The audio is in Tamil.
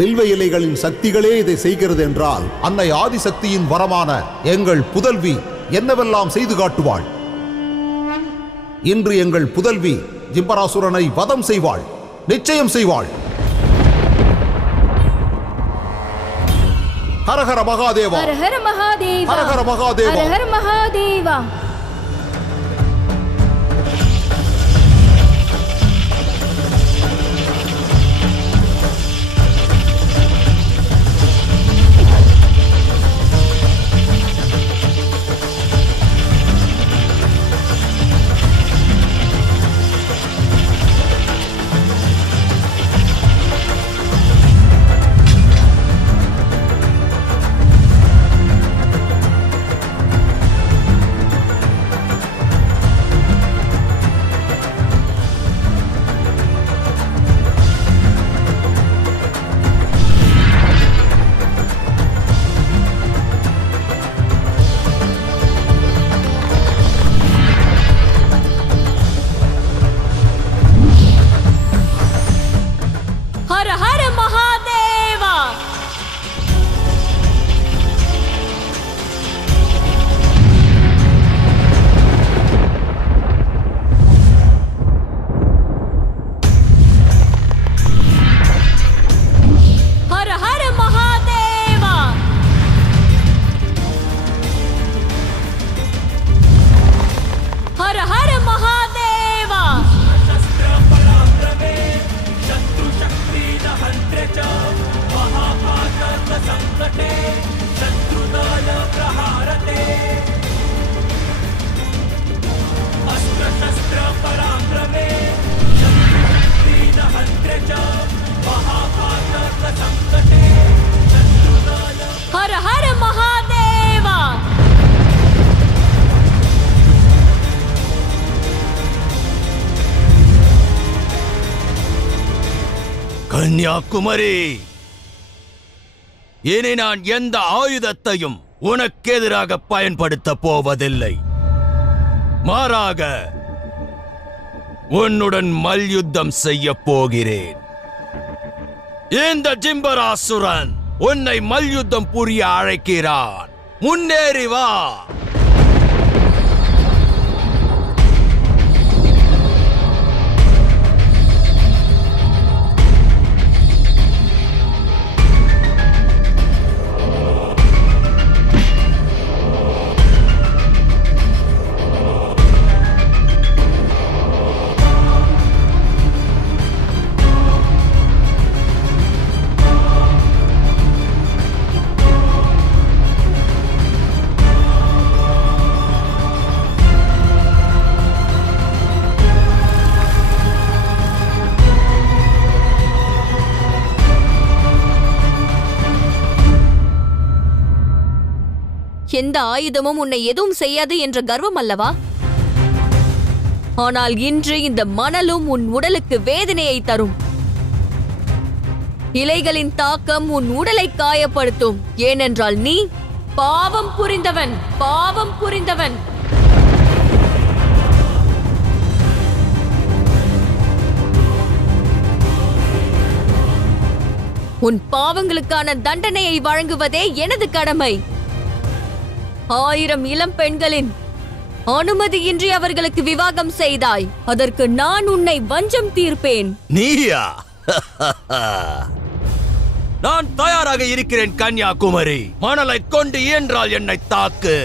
வில்வ இலைகளின் சக்திகளே இதை செய்கிறது என்றால் அன்னை ஆதிசக்தியின் வரமான எங்கள் புதல்வி என்னவெல்லாம் செய்து காட்டுவாள். இன்று எங்கள் புதல்வி ஜிம்பராசுரனை வதம் செய்வாள், நிச்சயம் செய்வாள். ஹரஹர மகாதேவா, ஹரஹர மகாதேவா, ஹரஹர மகாதேவா, ஹரஹர மகாதேவா. ஹர ஹர மகாதேவா. கன்னியாகுமரி, இனி நான் எந்த ஆயுதத்தையும் உனக்கு எதிராக பயன்படுத்த போவதில்லை. மாறாக உன்னுடன் மல்யுத்தம் செய்ய போகிறேன். இந்த ஜிம்பராசுரன் உன்னை மல்யுத்தம் புரிய அழைக்கிறான். முன்னேறி வா. எந்த ஆயுதமும் உன்னை எதுவும் செய்யாது என்ற கர்வம் அல்லவா? ஆனால் இன்று இந்த மணலும் உன் உடலுக்கு வேதனையை தரும். இலைகளின் தாக்கம் உன் உடலை காயப்படுத்தும். ஏனென்றால் நீ பாவம் புரிந்தவன், பாவம் புரிந்தவன். உன் பாவங்களுக்கான தண்டனையை வழங்குவதே எனது கடமை. 1000 இளம் பெண்களின் அனுமதியின்றி அவர்களுக்கு விவாகம் செய்தாய். அதற்கு நான் உன்னை வஞ்சம் தீர்ப்பேன். நீயா? நான் தயாராக இருக்கிறேன் கன்னியாகுமரி. மணலை கொண்டு இயன்றால் என்னை தாக்கு.